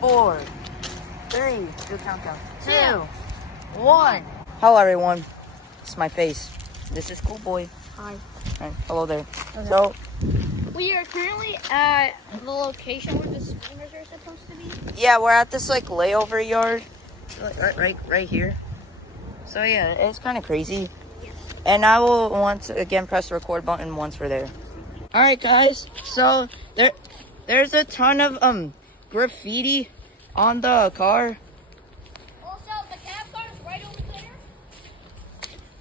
4, 3, do countdown. 2, 1. Hello, everyone. It's my face. This is Cool Boy. Hi. Right, hello there. Okay. So, we are currently at the location where the screamers are supposed to be. yeah, we're at this like layover yard, right here. So yeah, it's kind of crazy. Yes. And I will once again press the record button once we're there. All right, guys. So there's a ton of graffiti on the car. Also, the cab car is right over there.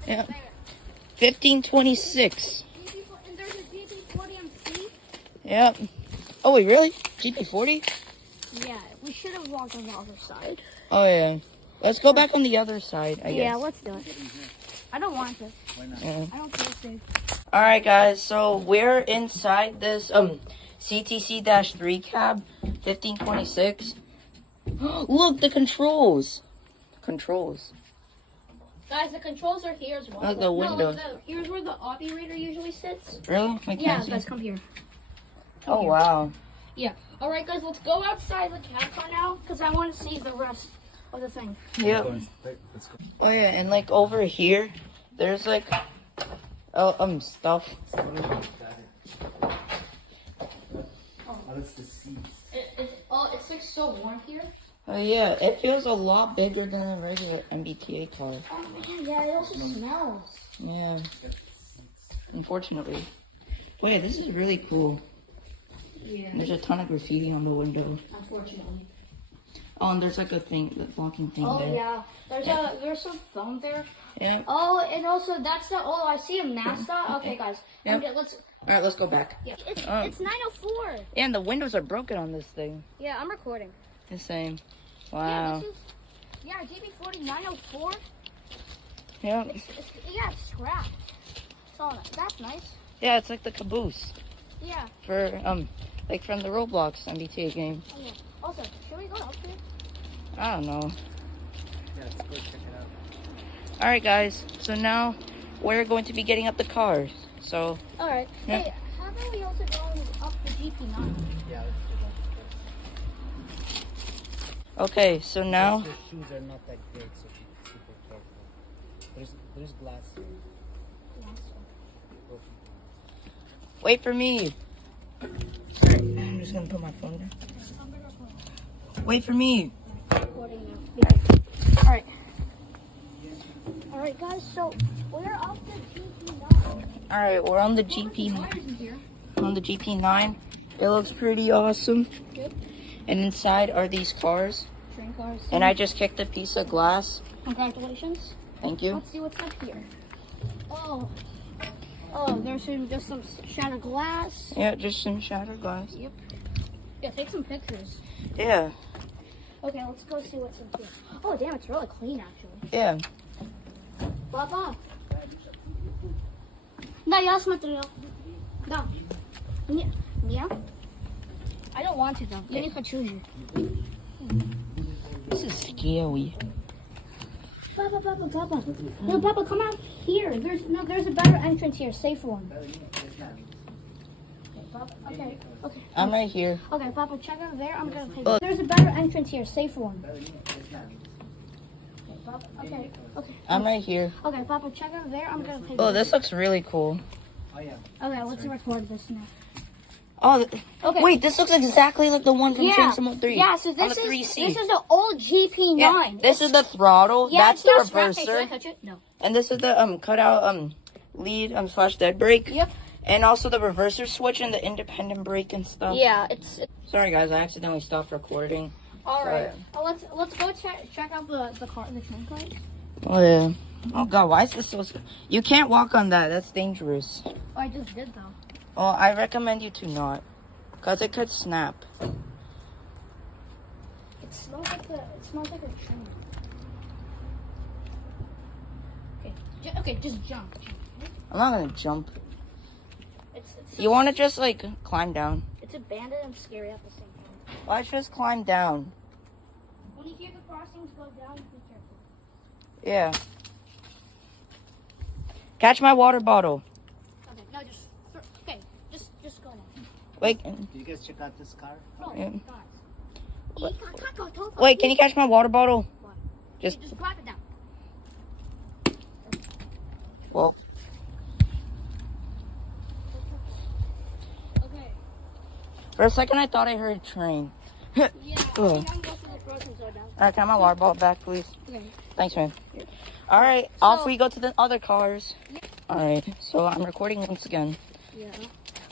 Yeah. 1526. And there's a GP40MC. Yep. Oh wait, really? GP40? Yeah, we should have walked on the other side. Oh yeah. Let's go back on the other side, I guess. Yeah, let's do it. I don't want to. Why not? Yeah. I don't feel safe. All right, guys. So we're inside this CTC-3 cab, 1526. Look, the controls. Controls. Guys, the controls are here as well. Look, the windows. No, here's where the operator usually sits. Really? I Yeah, can't see. guys, come here. Oh, wow. Yeah. All right, guys, let's go outside the cab car now because I want to see the rest of the thing. Yep. Oh yeah, and like over here, there's like stuff. It's like so warm here. Oh yeah, it feels a lot bigger than a regular MBTA car. Oh man, yeah, it also smells. Yeah. Unfortunately. But yeah, this is really cool. Yeah. There's a ton of graffiti on the window. Unfortunately. Oh, and there's like a thing, the blocking thing there. Oh yeah, there's some foam there. Yeah. Oh, and also that's the I see a Mazda. Okay, guys. Yep. Okay, let's. All right, let's go back. Yeah. It's 904. Yeah, and the windows are broken on this thing. Yeah, I'm recording. The same. Yeah, Wow. GB40 904. Yeah. Yeah, it's scrapped. So that's nice. Yeah, it's like the caboose Yeah. for like from the Roblox MBTA game. Oh, yeah. Also, should we go up there? I don't know. Yeah, let's go check it out. All right, guys. So now we're going to be getting up the cars. So. All right. Yeah. Hey, how about we also go up the GP9? Yeah, let's do Okay, so now. that. The shoes are not that great, so be super careful. There's glass here. Wait for me. I'm just gonna put my phone down. Wait for me. All right. All right, guys. So we're off the GP9. All right, we're on the GP9. On the GP9. It looks pretty awesome. Good. And inside are these cars. Train cars. And I just kicked a piece of glass. Congratulations. Thank you. Let's see what's up here. Oh, there's just some shattered glass. Yeah, just some shattered glass. Yep. Yeah, take some pictures. Yeah. Okay, let's go see what's in here. Oh, damn, it's really clean, actually. Yeah. Papa. Да, я смотрел. Да. Не? I don't want to, though. Я не хочу же. This is scary. Papa. No, Papa, come out here. There's a better entrance here. Safe one. Okay, Papa. Okay. I'm right here. Okay, Papa, check out there. I'm gonna take Oh. it. There's a better entrance here. Safe one. Okay, Papa. Okay. I'm right here. Okay, Papa, check out there. I'm gonna take Oh, it. this looks really cool. Oh, yeah. Okay, let's record this now. Oh, Okay. wait, this looks exactly like the one from Chainsaw 3. Yeah, so on this the is 3C. this is the old GP9. Yeah, this is the throttle. Yeah, That's it's the not scratched. Can I reverser. touch it? No. And this is the cutout lead slash dead brake. Yep. And also the reverser switch and the independent brake and stuff. Yeah, it's Sorry guys, I accidentally stopped recording. all right. Let's go check out the car, the train cars. Oh yeah. Oh god, why is this so? You can't walk on that. That's dangerous. Oh, I just did though. Oh, I recommend you to not, cause it could snap. It smells like a train. Okay, just jump. I'm not gonna jump. It's You want to just like climb down? It's abandoned and scary at the same time. Why just climb down? When you hear the crossings go down, be careful. Yeah. Catch my water bottle. Okay, no, just go now. Wait. Did you guys check out this car? No, Yeah. guys. Wait, can you catch my water bottle? What? Just, Just grab it down. well, Okay. for a second I thought I heard a train. Yeah, Ugh. I'm going to go to the grocery store down. Alright, can I have my water bottle back, please? Okay. Thanks, man. Alright, off So- we go to the other cars. Yeah. Alright, so I'm recording once again. Yeah.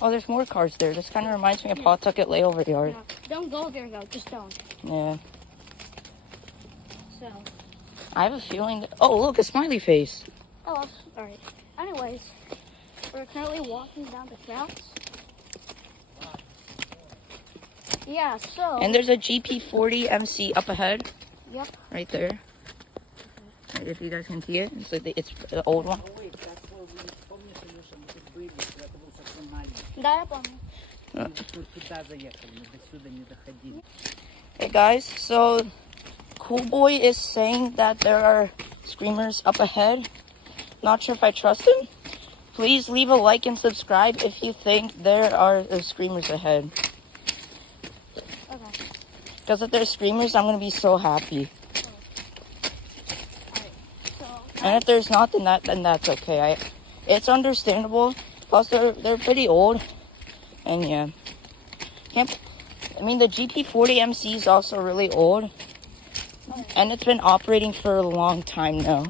Oh, there's more cars there. This kind of reminds me of Pawtucket Layover Yard. Yeah. Don't go there though. Just don't. Yeah. So. I have a feeling that... Oh, look, a smiley face. Oh, alright. Anyways, we're currently walking down the routes. Yeah, so. And there's a GP40 MC up ahead. Yep. Right there. Right, if you guys can see it. It's the old one. Да, я помню. Hey guys, so Cool Boy is saying that there are screamers up ahead. Not sure if I trust him. Please leave a like and subscribe if you think there are screamers ahead. Okay. Because if there's screamers, I'm gonna be so happy. Alright. So. And if there's not, then that's okay. It's understandable. Plus, they're pretty old. And yeah, I mean, the GP40 MC is also really old, and it's been operating for a long time now.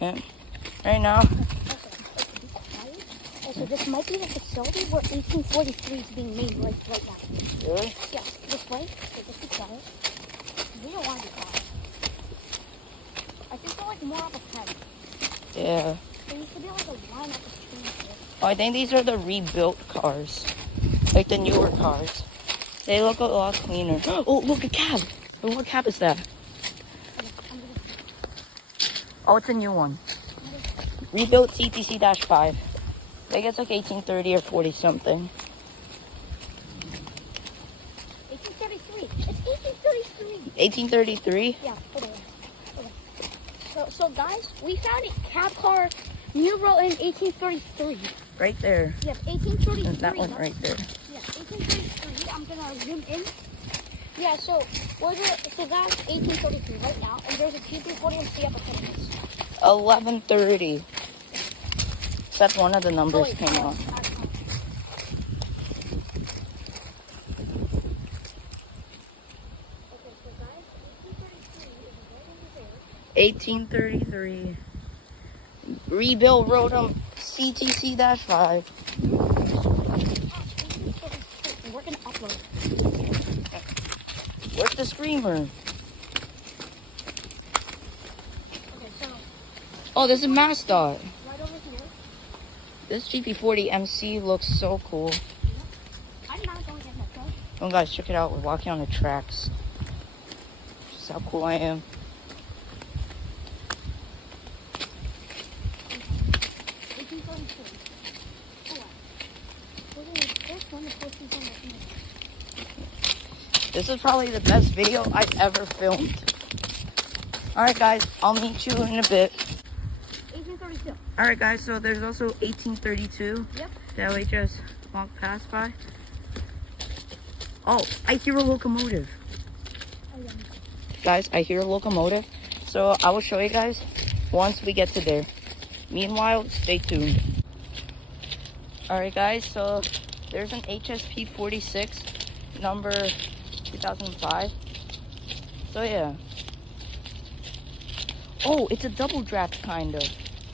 Yeah. Right now. So this might be the facility where 1843 is being made right now. Really? Yeah, this way. So just be quiet. We don't want to be quiet. I think they're like more of a 10. Yeah. There used to be like a line up the street here. Oh, I think these are the rebuilt cars, like the newer cars. They look a lot cleaner. Oh, look, a cab. Oh, what cab is that? Oh, it's a new one. Rebuilt CTC-5. I think it's like 1830 or 40 something. 1833. It's 1833. 1833? Yeah, hold on. So guys, we found a cab car new road in 1833. Right there. Yep, 1833. There's that one right there. Yeah, 1833. I'm gonna zoom in. Yeah, so so that's 1833 right now, and there's a GP40 MC up ahead of us. 1130. Except one of the numbers wait, came off. Okay, so guys, 1833 is right over there. 1833. Rebuilt Rotom CTC-5. And we're gonna upload it. Where's the screamer? Okay, so Oh, there's a mascot. right over here. This GP40 MC looks so cool. I'm not going to get my phone. Oh, guys, check it out. We're walking on the tracks. Just how cool I am. This is probably the best video I've ever filmed. Alright guys, I'll meet you in a bit. 1832. Alright guys, so there's also 1832 Yep. that we just walked past by. Oh, I hear a locomotive. Oh, yeah. Guys, I hear a locomotive. So I will show you guys once we get to there. Meanwhile, stay tuned. Alright guys, so there's an HSP 46 number 2005. So yeah. Oh, it's a double draft kind of.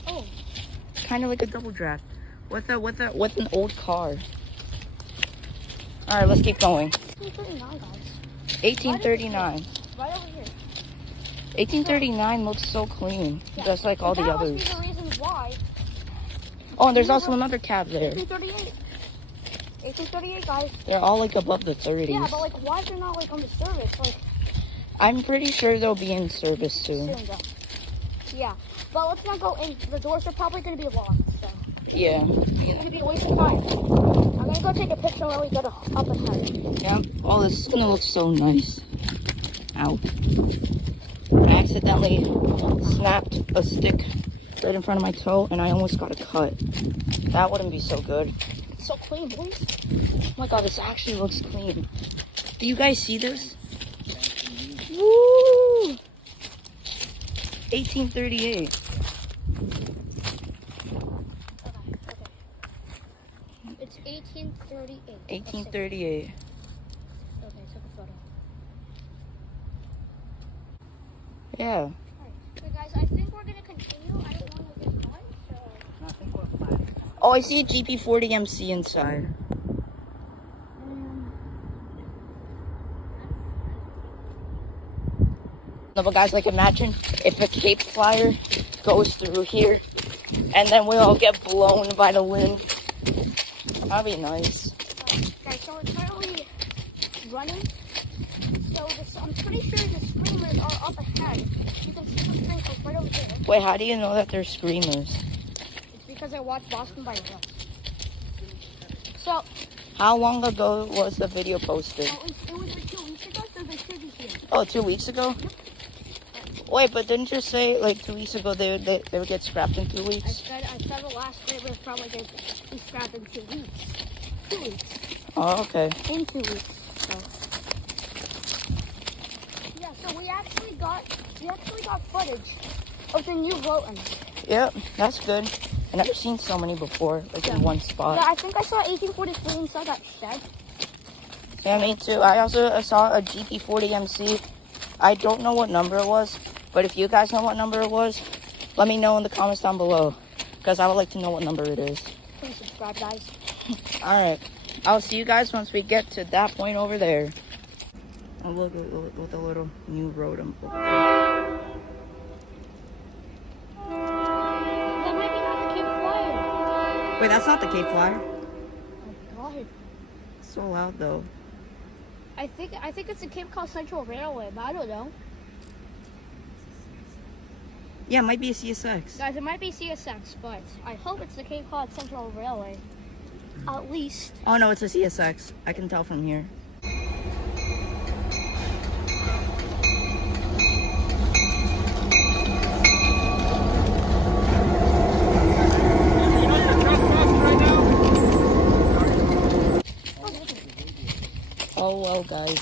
Oh. Kind of like a double draft with an old car. All right, let's keep going. 1839, guys. 1839. Right over here. 1839 looks so clean, Yeah. just like all the That others. must be the reason why. Oh, and there's also another cab there. 1838. 1838, guys. They're all like above the 30s. Yeah, but like, why is they not like on the service? Like, I'm pretty sure they'll be in service soon. soon though. Yeah, but let's not go in. The doors are probably gonna be locked, so Yeah. it's gonna be a waste of time. I'm gonna go take a picture when we get up ahead. Yeah. Oh, this is gonna look so nice. Ow. I accidentally snapped a stick right in front of my toe, and I almost got a cut. That wouldn't be so good. It's so clean, boys. Oh my god, this actually looks clean. Do you guys see this? Woo! 1838. Okay. It's 1838. 1838. Okay, took a photo. Yeah. Alright, so guys, I think we're gonna continue. I don't want to get mud, so. Oh, I see a GP40MC inside. No, but guys, like imagine if a Cape Flyer goes through here and then we all get blown by the wind. That'd be nice. Guys, so it's currently running. So I'm pretty sure the screamers are up ahead. You can see the sprinkles right over there. Wait, how do you know that they're screamers? It's because I watched Boston by Rail. So, How long ago was the video posted? it was like 2 weeks ago, so they should be here. Oh, 2 weeks ago? Wait, but didn't you say like 2 weeks ago they would get scrapped in 2 I weeks? said the last day was probably going to be scrapped in 2 weeks. 2 weeks. Oh, okay. In 2 weeks. So. Yeah, so we actually got footage of the new Roten. Yep, that's good. I've never seen so many before, like in one spot. Yeah, I think I saw 1843 inside that shed. Yeah, me too. I also saw a GP40MC. I don't know what number it was, but if you guys know what number it was, let me know in the comments down below, because I would like to know what number it is. Please subscribe, guys. Alright, I'll see you guys once we get to that point over there. Oh, look at the little new road. That might be not the Cape Flyer. Wait, that's not the Cape Flyer. Oh my god. It's so loud though. I think it's a Cape Cod Central Railway, but I don't know. Yeah, it might be a CSX. Guys, it might be CSX, but I hope it's the Cape Cod Central Railway. At least. Oh no, it's a CSX. I can tell from here. Oh well, guys.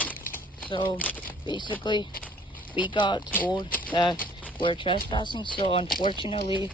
So basically, we got told that we're trespassing. So unfortunately,